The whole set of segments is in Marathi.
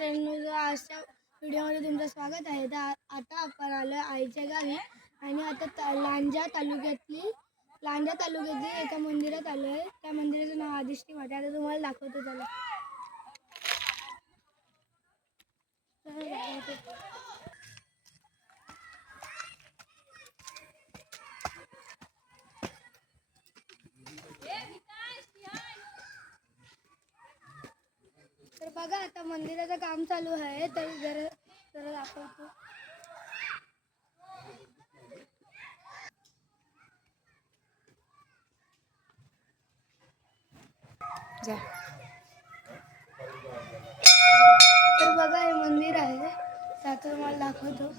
मित्रांनो आजच्या व्हिडिओमध्ये तुमचं स्वागत आहे. तर आता आपण आलो आईच्या गावी आणि आता त लांजा तालुक्यातली लांजा तालुक्यातली एका मंदिरात आलो आहे. त्या मंदिराचं नाव आदिष्टी माते आता तुम्हाला दाखवतो त्याला तर बघा आता मंदिराचं काम चालू आहे. तर जरा जरा दाखवतो. तर बघा हे मंदिर आहे. तर मला दाखवतो.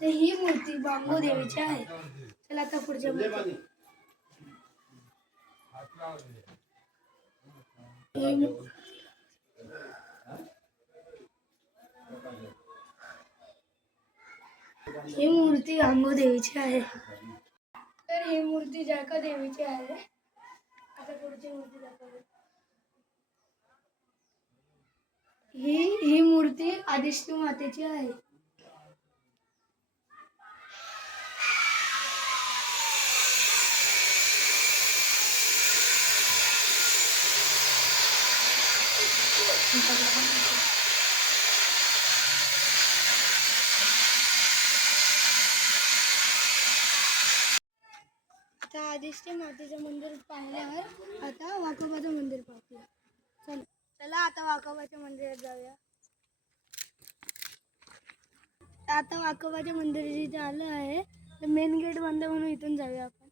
तर ही मूर्ती बांबू देवीची आहे. चला आता पुढच्या मूर्ती ही मूर्ती गांगो देवीची आहे. तर ही मूर्ती जळका देवीची आहे. आता पुढची मूर्ती दाखवतो. ही ही मूर्ती आदिष्टू मातेची आहे. आता आदिष्टी मातेचं मंदिर पाहिल्यावर आता वाकोबाचं मंदिर पाहूया. चल चला आता वाकोबाच्या मंदिरात जाऊया. आता वाकोबाच्या मंदिर जिथे आलं आहे तर मेन गेट बंद म्हणून इथून जाऊया आपण.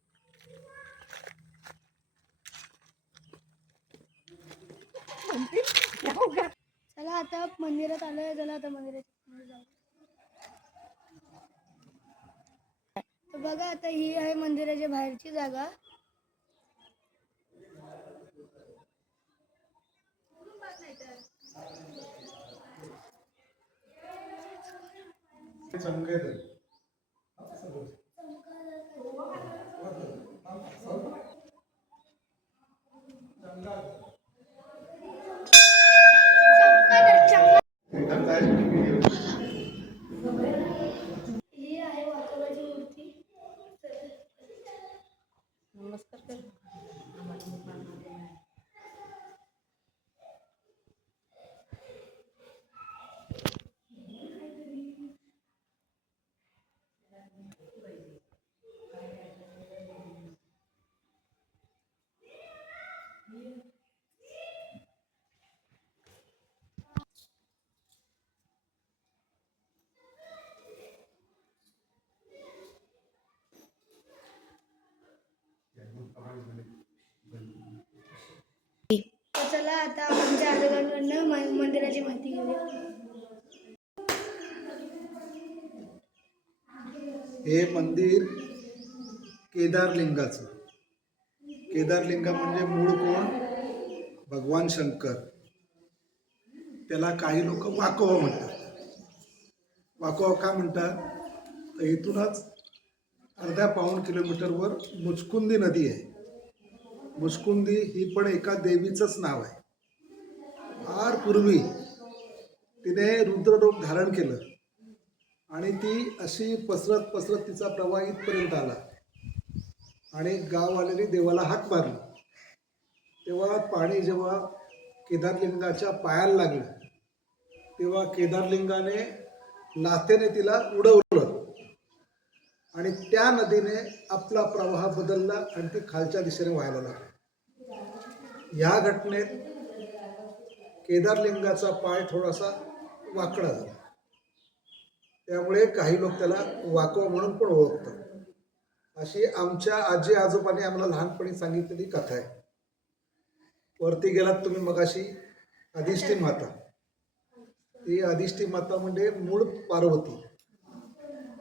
चला आता मंदिरात आलोय चला आता मंदिरात तर बघा आता ही आहे मंदिराच्या बाहेरची जागा. ही आहे वाकोबाची मूर्ती नमस्कार कर तर चला आता आमच्या आजोबांकडनं मंदिराची माहिती घेऊया. हे मंदिर केदारलिंगाचं. केदारलिंगा म्हणजे मूळ कोण? भगवान शंकर. त्याला काही लोक वाकोवा म्हणतात. वाकोवा का म्हणतात? तर इथूनच अर्ध्या पाऊण किलोमीटरवर मुचकुंदी नदी आहे. मुस्कुंदी ही पण एका देवीचंच नाव आहे. फार पूर्वी तिने रुद्ररूप धारण केलं आणि ती अशी पसरत पसरत तिचा प्रवाह इथपर्यंत आला. आणि गाववाल्याने देवाला हात मारला. तेव्हा पाणी जेव्हा केदारलिंगाच्या पायाला लागलं तेव्हा केदारलिंगाने लाथेने तिला उडवलं आणि त्या नदीने आपला प्रवाह बदलला आणि ती खालच्या दिशेने व्हायला लागली. या घटनेत केदारलिंगाचा पाय थोडासा वाकडा झाला. त्यामुळे काही लोक त्याला वाकवा म्हणून पण ओळखतात. अशी आमच्या आजी आजोबाने आम्हाला लहानपणी सांगितलेली कथा आहे. वरती गेलात तुम्ही मगाशी अधिष्ठी माता. ती अधिष्ठी माता म्हणजे मूळ पार्वती.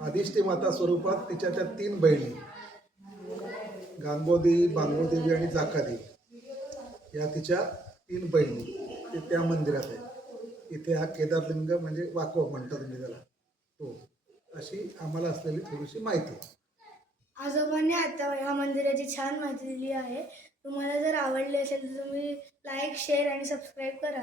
अधिष्ठी माता स्वरूपात तिच्या त्या तीन बहिणी. गांगोदेवी बांगोदेवी आणि जाकादेवी. या तिच्या तीन बहिणी ते त्या मंदिरात आहे इथे हा केदारलिंग म्हणजे वाकवा म्हणतात तुम्ही त्याला. तो अशी आम्हाला असलेली थोडीशी माहिती. आजोबांनी आता ह्या मंदिराची छान माहिती दिली आहे. तुम्हाला जर आवडली असेल तर तुम्ही लाईक शेअर आणि सबस्क्राईब करा.